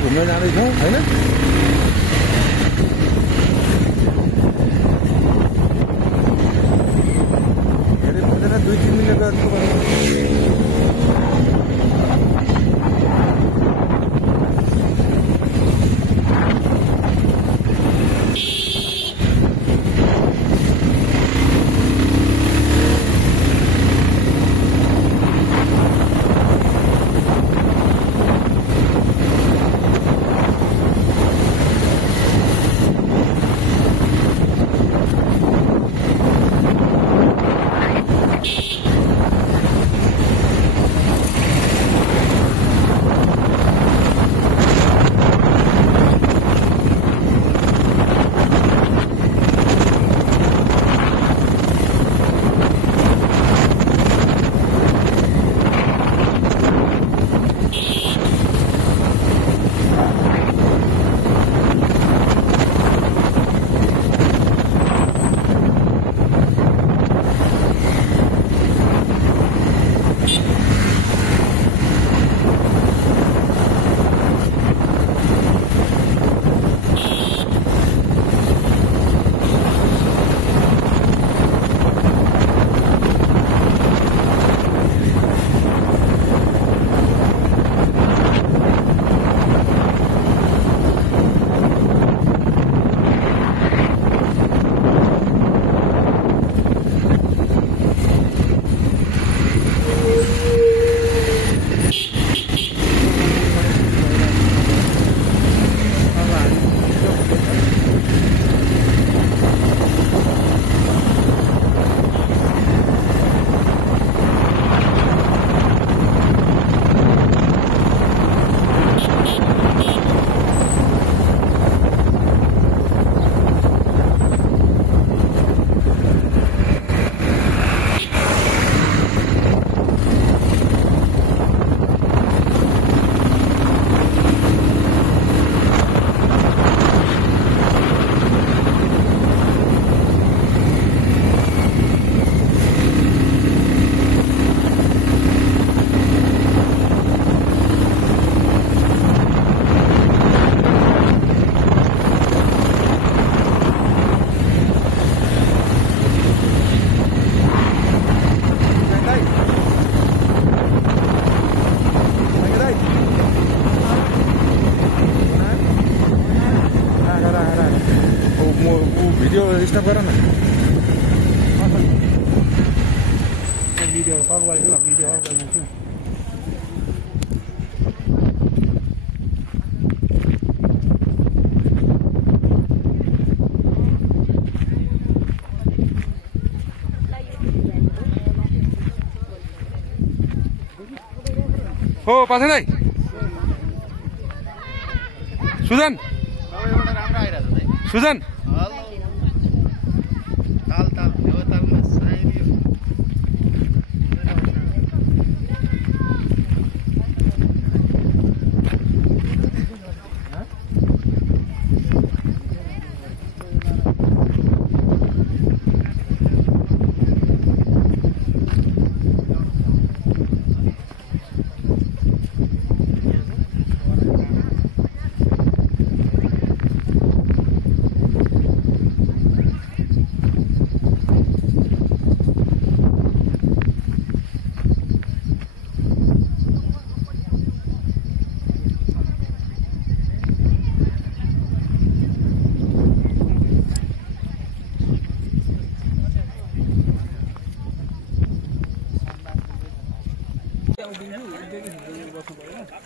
घुम्न जाँदैछौँ होइन। धेरै पर्दैन 2-3 मिनट गर्नु पर्छ। स्टप गर न। भिडियो अफ गरिदिनु, भिडियो अफ गरिदिन्छु। हो पाछा दाइ सुजन सुजन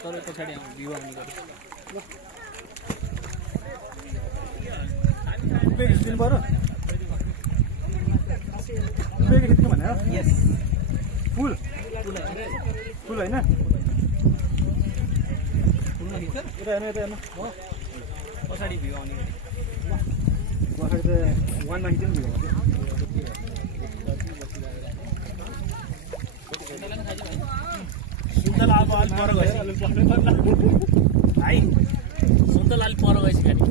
तर पछाडि भ्यू आउने गर्छ। खिच्नु पर्यो खिच्नु भने यस फुल फुल होइन यता हेर्नु हो पछाडि भ्यू आउने पछाडि त 1 मा खिच्नु भ्यू आउँछ। सुन्तला अब अलि पर गएछ भाइ, सुन्तला अलि पर गएछ गाडी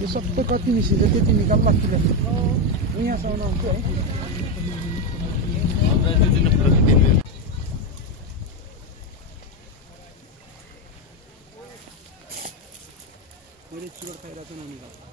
यो सबै कति मिसिन्छ त्यति निकाल लक्कीले यहाँसम्म आउँथ्यो है मैले चुर खाइरहेको छु नानीको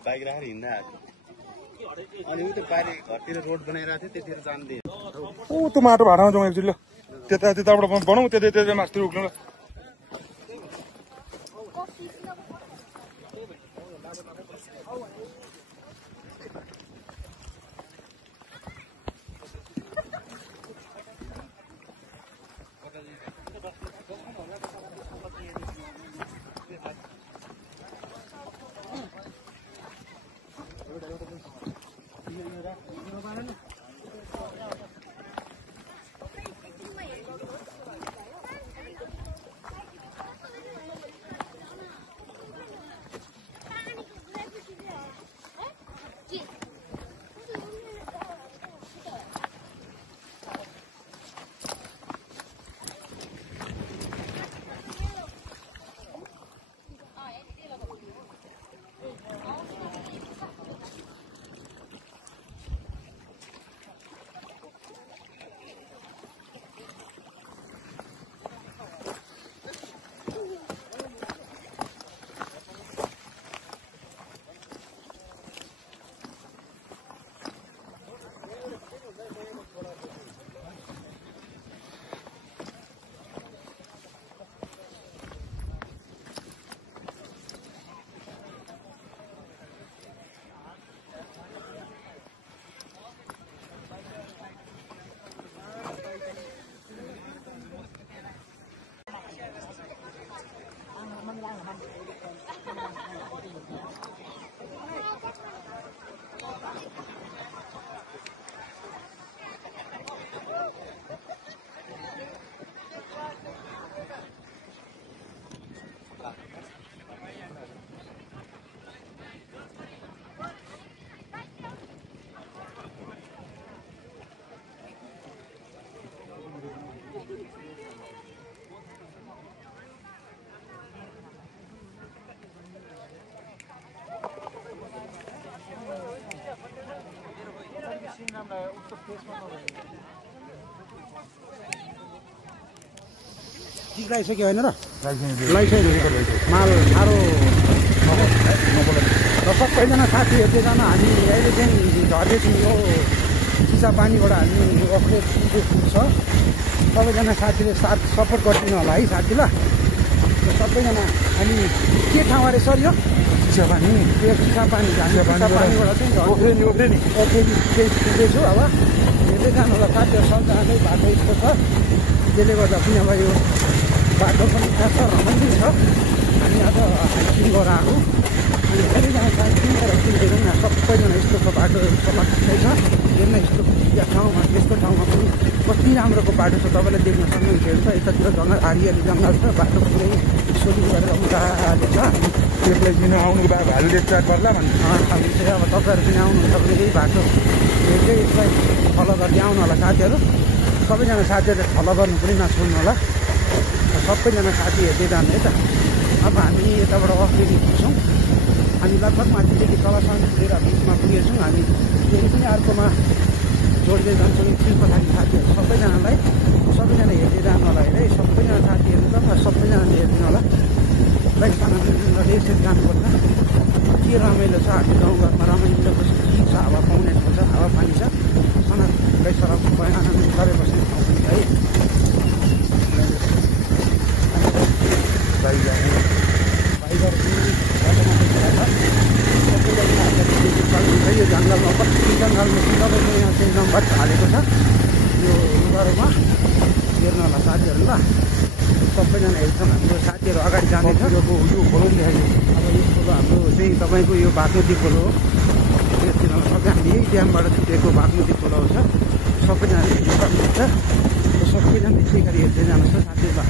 बाइक राखेर हिँड्दा अनि उ त्यो बाहिर घरतिर रोड बनाइरहेको थियो त्यतिर जान्दै ऊ त्यो माटो भाडामा जाउँ एकचोटि ल त्यताबाट बनाऊ त्यता मास्तिर उक्नु ल लगाइसक्यो होइन र लगाइसक्यो माल साह्रो र सबैजना साथीहरूले जान हामी अहिले चाहिँ झर्दैछौँ यो चिसा पानीबाट हामी अप्रेट पुग्छ सबैजना साथीले साथ सपोर्ट गरिदिनु होला है साथी ल सबैजना। अनि के ठाउँ अरे सर यो चिसापानी यो चिसापानी चिसापानीबाट चाहिँ ओफ्रेनी पुगेछु अब हेर्दै जानु होला साथीहरू सबजनाकै बाटो यस्तो छ त्यसले गर्दा पनि अब यो बाटो पनि खास रमाइलो छ। हामी आज हाइकिङ गरेर आएको अनि धेरैजना हाइकिङ गरेर हेरौँ न सबैजना यस्तो छ बाटो सबै छ हेर्न यस्तो ठाउँमा यस्तो ठाउँमा पनि कति राम्रोको बाटो छ तपाईँले देख्न सक्नुहुन्छ। हेर्छ यतातिर जङ्गल हरियाली जङ्गल छ बाटो पुरै सोलिङ गरेर उकालो छ। त्यसलाई किन आउनुको बाटो भालुले ट्र्याक गर्ला भन्ने हामी चाहिँ अब तपाईँहरू पनि आउनुहुन्छ भने यही बाटो हेर्दै यसलाई फलो गर्दै आउनु होला साथीहरू। सबैजना साथीहरूले फलो गर्नु पनि नछोड्नु होला सबैजना साथी हेर्दै जानु है त। अब हामी यताबाट अफ्रेनी पुग्छौँ हामी लगभग माथिदेखि तलसम्म पुगेर बिचमा पुगेछौँ। हामी फेरि पनि अर्कोमा जोड्दै जान्छौँ एकछिन पछाडि साथीहरू सबैजनालाई सबैजना हेर्दै जानु होला है सबैजना साथी हेर्नु त सबैजनाले हेरिदिनु होला लाइक सानोले यसरी जानुपर्छ। के रमाइलो छ हामी गाउँघरमा रमाइलो कस्तो छ हावा पाउने ठाउँ छ हावा पानी छ सनालाई सडक आनन्द गरेर बस्ने ठाउँ पनि छ है। यो जङ्गलमा कति जङ्गलमा तपाईँको यहाँ चाहिँ नम्बर हालेको छ यो उनीहरूमा हेर्नु होला साथीहरू ल सबैजना हेर्छौँ। हाम्रो साथीहरू अगाडि जाँदैछ यो खोलो पनि देखाइदियो। अब यो खोलो हाम्रो चाहिँ तपाईँको यो बागमती खोलो हो यति सबै हामी यही ड्यामबाट छुटेको बागमती खोलो छ सबैजना हेर्नु सक्नुहुन्छ। सबैजना त्यसै गरी हेर्दै जानुहोस् न साथीहरू।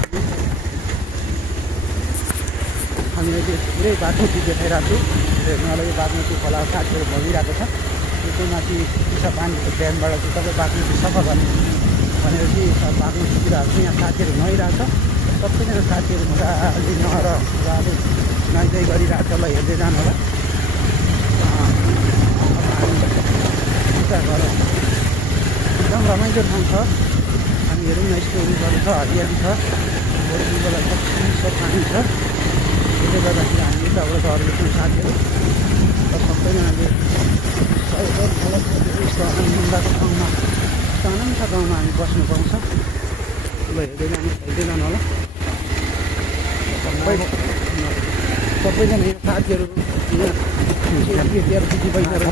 हामी अहिले पुरै बागमती देखाइरहेको छु हेर्नु होला यो बागमती खोला साथीहरू भनिरहेको छ यो माथि चिसापानीको ड्यामबाट चाहिँ तपाईँ बागमती सफा गर्ने भनेर चाहिँ बागमतीतिरहरू चाहिँ यहाँ साथीहरू नुहाइरहेको छ सबैजना साथीहरू मजाले नुहाएर मजाले नुहाइधुवाइ गरिरहेको छ ल हेर्दै जानु होला। अब हामी उता गएर एकदम रमाइलो ठाउँ छ हामी हेरौँ न यस्तो उयोहरू छ हरियाली छ बोर्डिङबाट कति सब पानी छ त्यसले गर्दाखेरि हामी यताबाट झर्दैछौँ साथीहरू र सबैजनाले यस्तो आनन्दको ठाउँमा आनन्द गाउँमा हामी बस्नु पाउँछ ल हेर्दै जानु होला सबैजना यहाँ साथीहरू यहाँ दिदी बहिनीहरू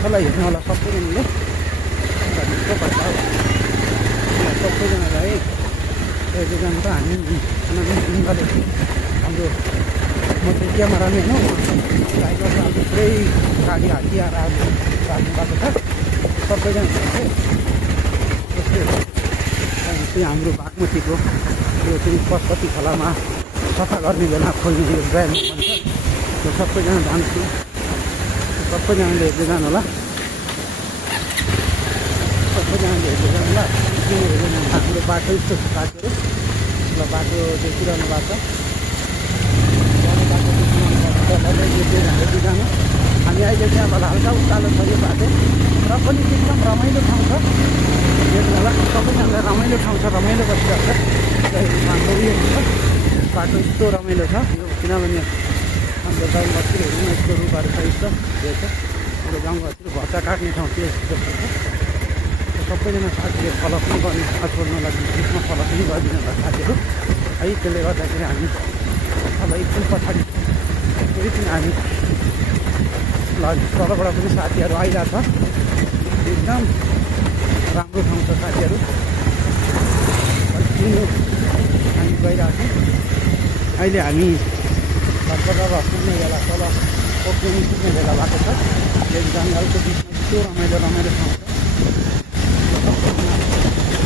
सबैलाई हेर्नु होला सबैजनाले सबैजनालाई हेर्दै जानु त हामी आनन्द हाम्रो म चाहिँ क्यामेरामै होइन ड्राइभर हाम्रो पुरै गाडी हालिएर राख्नु भएको छ सबैजना चाहिँ यस्तै हाम्रो बागमतीको यो चाहिँ पशुपति खोलामा सफा गर्ने बेला खोल्ने यो ड्राइभ भन्छ त्यो सबैजना जान्छु सबैजनाले हेर्दै जानु होला सबैजनाले हेर्दै जानु होला किन हेर्दै जानु हाम्रो बाटो यस्तो छ साथीहरू ल बाटो देखिरहनु भएको छ जानु हामी अहिले चाहिँ अब हल्का उकालो छ यो बाटो र पनि एकदम रमाइलो ठाउँ छ हेर्नु होला सबैजनालाई रमाइलो ठाउँ छ रमाइलो बसिरहेको छ हाम्रो उयो छ बाटो यस्तो रमाइलो छ यो किनभने हाम्रो गाउँ बस्तीहरू यस्तो रुखहरू छ यस्तो हेर्छ हाम्रो गाउँ बस्तीहरू भट्टा काट्ने ठाउँ त्यो जस्तो छ सबैजना साथीले फलो पनि गर्ने छोड्नु लागि ग्रुपमा फलो पनि गरिदिनु होला साथीहरू है त्यसले गर्दाखेरि हामी अब एकछिन पछाडि फेरि पनि हामी तलबाट पनि साथीहरू आइरहेछ एकदम राम्रो ठाउँ छ साथीहरू हामी गइरहेको छौँ अहिले हामी लगभग अब पुग्ने बेला तल ओक्रेनी पुग्ने बेला भएको छ यो जङ्गलको बिचमा यस्तो रमाइलो रमाइलो ठाउँ छ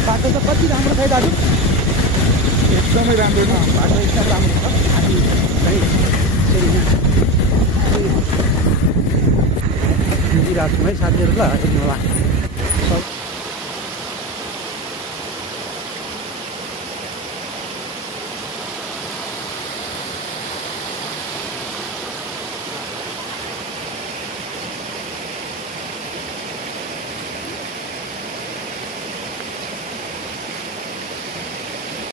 बाटो त कति राम्रो छ दाजु एकदमै राम्रो बाटो एकदम राम्रो छ हामी चाहिँ हिँडिरहेको छौँ है साथीहरू ल हेर्नु होला सब